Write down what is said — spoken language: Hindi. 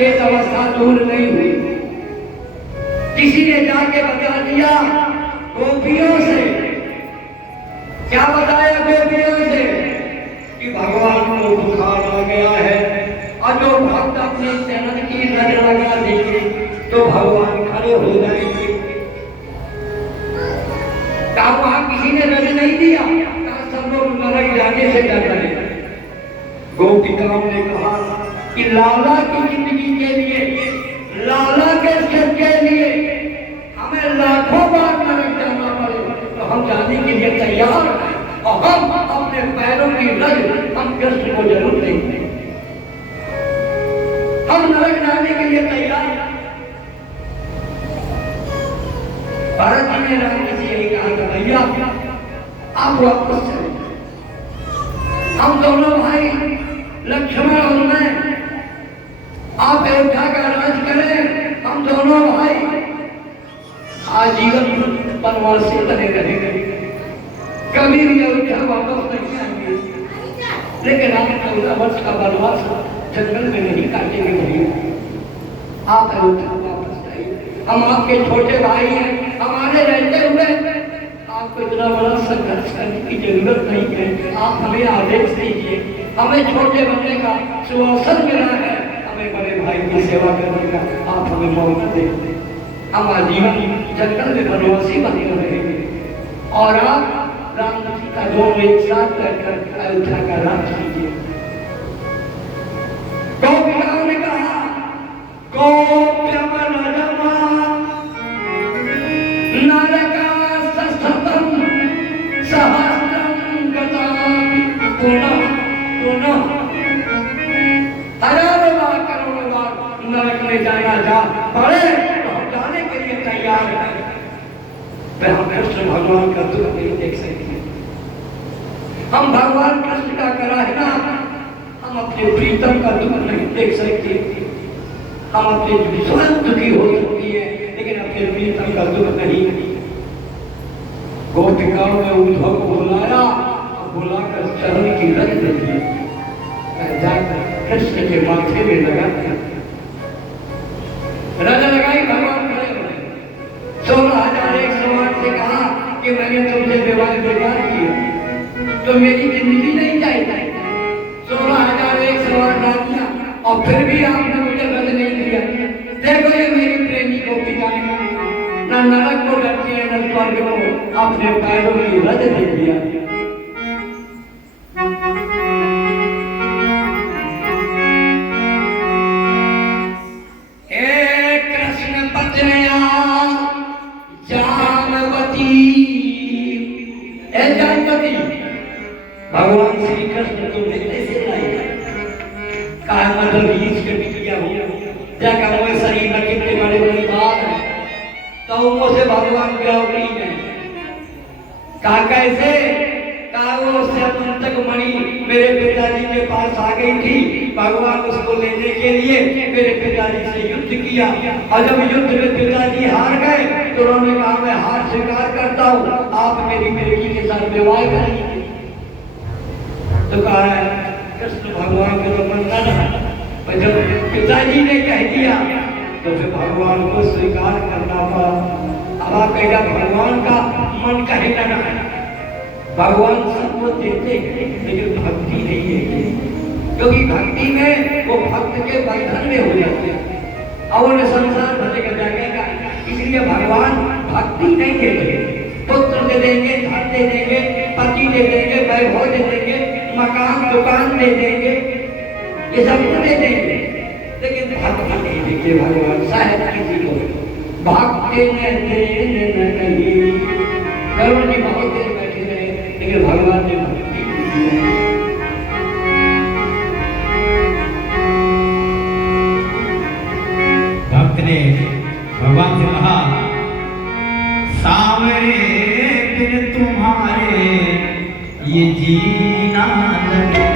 सचेत अवस्था दूर नहीं हुई। किसी ने जाके बता दिया गोपियों से, क्या बताया गोपियों से कि भगवान को बुखार आ गया है और जो भक्त अपने चरण की नजर लगा देंगे तो भगवान खड़े हो जाएंगे। क्या वहां किसी ने रज नहीं दिया? सब लोग नरक जाने से डर रहे। गोपिकाओं ने कहा कि लाला की जिंदगी के लिए, लाला के सुख के लिए हमें लाखों बार नरक जाना पड़े तो हम जाने के लिए तैयार हैं और हम अपने पैरों की रज हम कृष्ण को जरूर देंगे। हम नरक जाने के लिए तैयार हैं। भरत जी ने राम जी से यही कहा था, भैया आप वापस चले, हम दोनों भाई लक्ष्मण और मैं, आप अयोध्या का राज करें, हम दोनों भाई आजीवन वनवासी बने रहेंगे, कभी भी अयोध्या वापस नहीं आएंगे। लेकिन आप 14 वर्ष का वनवास जंगल में नहीं काटेंगे भैया, आप अयोध्या वापस आइए। हम आपके छोटे भाई हैं, हमारे रहते हुए आपको इतना बड़ा संघर्ष करने की जरूरत नहीं है। आप हमें आदेश दीजिए, हमें छोटे बनने का सुअवसर मिला है, हमें बड़े भाई की सेवा करने का आप हमें मौका दें। हम आजीवन जंगल में वनवासी बने रहेंगे और आप राम सीता दोनों एक साथ रहकर अयोध्या का राज कीजिए। गोपिकाओं ने कहा हजारों बार करोड़ों बार नरक में जाना जा पड़े तो हम जाने के लिए तैयार हैं। हम कृष्ण भगवान का दुख नहीं देख सकते। हम भगवान कृष्ण का करा है ना, हम अपने प्रीतम का दुख नहीं देख सकते। हम अपने स्वयं दुखी हो सकती है लेकिन अपने प्रीतम का दुख नहीं। गोपिकाओं ने उद्धव को बुलाया, बुलाकर चरण की रज दे दी, जाकर कृष्ण के माथे में लगा रज लगाई। भगवान खड़े हुए, 16,108 से कहा कि मैंने तुमसे विवाह बेकार किया तो मेरी जिंदगी नहीं चाहिए। 16,108 डाल दिया और फिर भी आपने मुझे रज नहीं दिया। देखो ये मेरी प्रेमी गोपिकाएं न नरक को डरती है न स्वर्ग को, अपने पैरों की रज दे दिया। भगवान श्री कृष्ण तुमने कैसे लाए? कहा मतलब रीच के बिटिया हो या कमोए शरीर में कितने बड़े बड़े बाल हैं तो मुझसे भगवान व्यावरी है। कहा कैसे? कहा वो श्यामंतक मणि मेरे पिताजी के पास आ गई थी, भगवान उसको लेने के लिए मेरे पिताजी से युद्ध किया और जब युद्ध में पिताजी हार गए तो उन्होंने कहा मैं हार स्वीकार करता हूँ, आप मेरी बेटी के साथ विवाह करिए। तो कहा है कृष्ण भगवान का तो मन ना, पर जब पिताजी ने कह दिया तो फिर भगवान को स्वीकार करना पड़ा। अब आप कहेगा भगवान का मन कहेगा ना, भगवान सबको देते हैं लेकिन भक्ति नहीं है, क्योंकि भक्ति में वो भक्त के बंधन में हो जाते हैं और उन्हें संसार भले का जाएगा। इसलिए भगवान भक्ति नहीं देते, पुत्र दे देंगे, धन दे देंगे, पति दे देंगे, वैभव दे देंगे, मकान दुकान दे देंगे, ये सब दे देंगे लेकिन भक्ति नहीं देंगे। भगवान शायद किसी को भक्ति ने देने न कहीं, करुण जी बहुत देर बैठे रहे लेकिन भगवान ने भक्ति नहीं दी। भक्त ने भगवान से कहा सावरे बिन तुम्हारे ये जीना लगे।